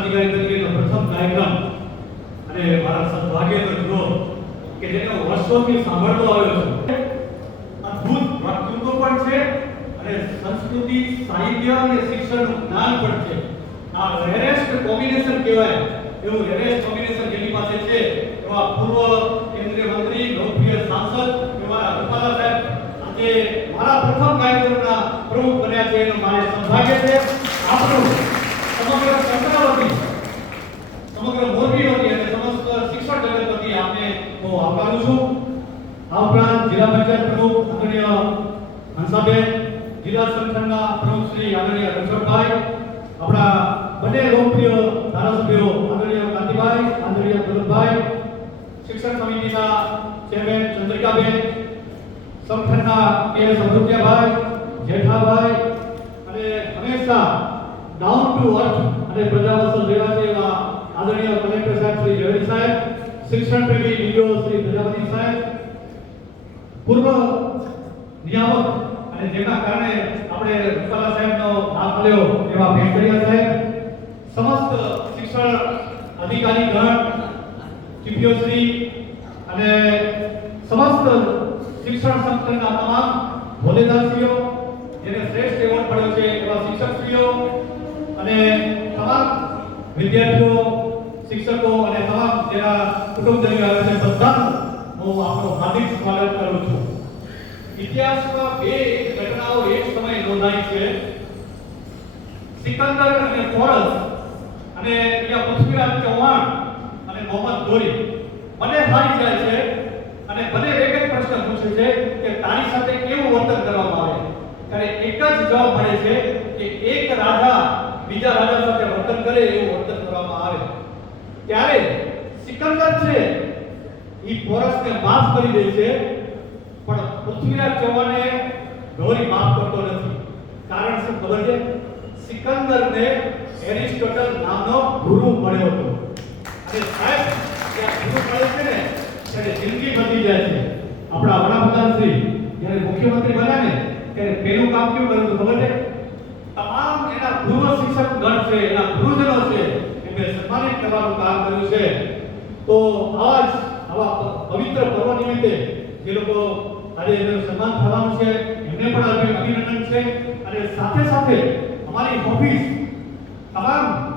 અધિકારી તરીકેનો પ્રથમ કાર્યક્રમ અને મારા સદભાગ્યનો જુઓ કે જેને વર્ષોથી સાંભળતો આવ્યો છું. અદ્ભુત વક્તૃત્વ પણ છે અને સંસ્કૃતિ, સાહિત્ય અને શિક્ષણનું જ્ઞાન પણ છે. આ રેરેસ્ટ કોમ્બિનેશન કહેવાય. એવું રેરેસ્ટ કોમ્બિનેશન જેની પાસે છે એવા પૂર્વ કેન્દ્રીય મંત્રી, લોકપ્રિય સાંસદ એવા રૂપાલા સાહેબ. આજે મારા પ્રથમ કાર્યક્રમના પ્રમુખ બન્યા છે એનું મારે સૌભાગ્ય છે. આપણું સમગ્ર સંકળાવતી સમગ્ર મોરબી વતી અને સમસ્ત શિક્ષણ જગત વતી આપને હું આવકારું છું આ ઉપરાંત જિલ્લા પંચાયત પ્રમુખ આદરણીય હંસાબેન જિલ્લા સંગઠનના પ્રમુખ શ્રી આદરણીય રક્ષકભાઈ આપણા બંને લોકપ્રિય ધારાસભ્યો આદરણીય કાંતિભાઈ આદરણીય ભરતભાઈ શિક્ષણ સમિતિના ચેરમેન ચંદ્રિકાબેન સંગઠનના કે સમૃદ્ધભાઈ જેઠાભાઈ અને હંમેશા ડાઉન ટુ અર્થ અને પ્રજાવત્સલ રહેવા એવા આદરણીય કલેક્ટર સાહેબ શ્રી જયંત સાહેબ શિક્ષણ પ્રેમી ડીઓ શ્રી પ્રજાપતિ સાહેબ પૂર્વ નિયામક અને જેના કારણે આપણે રૂપાલા સાહેબનો નામ મળ્યો એવા ભેંકરિયા સાહેબ, સમસ્ત શિક્ષણ અધિકારી ગણ ટીપીઓ શ્રી અને સમસ્ત શિક્ષણ સંસ્થાના તમામ હોદ્દેદારશ્રીઓ, જેને શ્રેષ્ઠ એવોર્ડ મળ્યો છે એવા શિક્ષકશ્રીઓ અને તમામ વિદ્યાર્થીઓ, શિક્ષકો અને તમામ જેના કુટુંબજનો આવે છે બધાનું હું આપણું હાર્દિક સ્વાગત કરું છું. ઇતિહાસમાં બે ઘટનાઓ એક સમયે નોંધાઈ છે. સિકંદર અને પોરસ અને બીજા પૃથ્વીરાજ ચૌહાણ અને મોહમ્મદ ગોરી બંને હારી જાય છે અને બંને એક જ પ્રશ્ન પૂછે છે કે તારી સાથે કેવું વર્તન કરવામાં આવે? ત્યારે એક જ જવાબ મળે છે કે એક રાજા બીજા રાજા સાથે વર્તન કરે એવું વર્તન કરવામાં આવે. ત્યારે સિકંદર છે ઈ પોરસને માફ કરી દે છે, પણ પૃથ્વીરાજ ચૌહાણે ગૌરી માફ કરતો નથી. કારણ શું ખબર છે? સિકંદરને એરિસ્ટોટલ નામનો ગુરુ મળ્યો હતો. અને સાહેબ, ત્યાં ગુરુ મળે છે ને, ત્યારે જિંદગી બદલી જાય છે. આપણા વડાપ્રધાન શ્રી જ્યારે મુખ્યમંત્રી બન્યા ને, ત્યારે પહેલું કામ કેવું કર્યું ખબર છે? તમામ એના પૂર્વ શિક્ષક ગણ છે, એના ગુરુજનો છે, એમને સન્માનિત કરવાનું કામ કર્યું છે. તો આવા આવા પવિત્ર પર્વ નિમિત્તે જે લોકો આજે એમનું સન્માન થવાનું છે, એમને પણ અભિ- અભિનંદન છે. અને સાથે સાથે અમારી ઓફિસ તમામ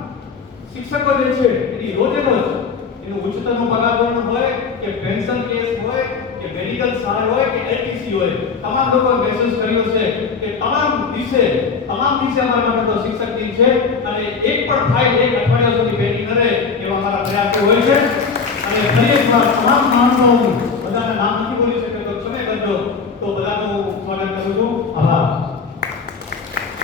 શિક્ષકો જે છે, એની રોજે રોજ એનું ઉચ્ચતમ પગાર ધોરણ હોય, કે પેન્શન કેસ હોય, કે મેડિકલ સહાય હોય, કે એલટીસી હોય, તમામ લોકો મેસેજ કર્યો છે કે તમામ દિવસે તમામ દિવસે અમારા માટે શિક્ષક દિન છે. અને એક પણ ફાઇલ એક luật pháp nói rồi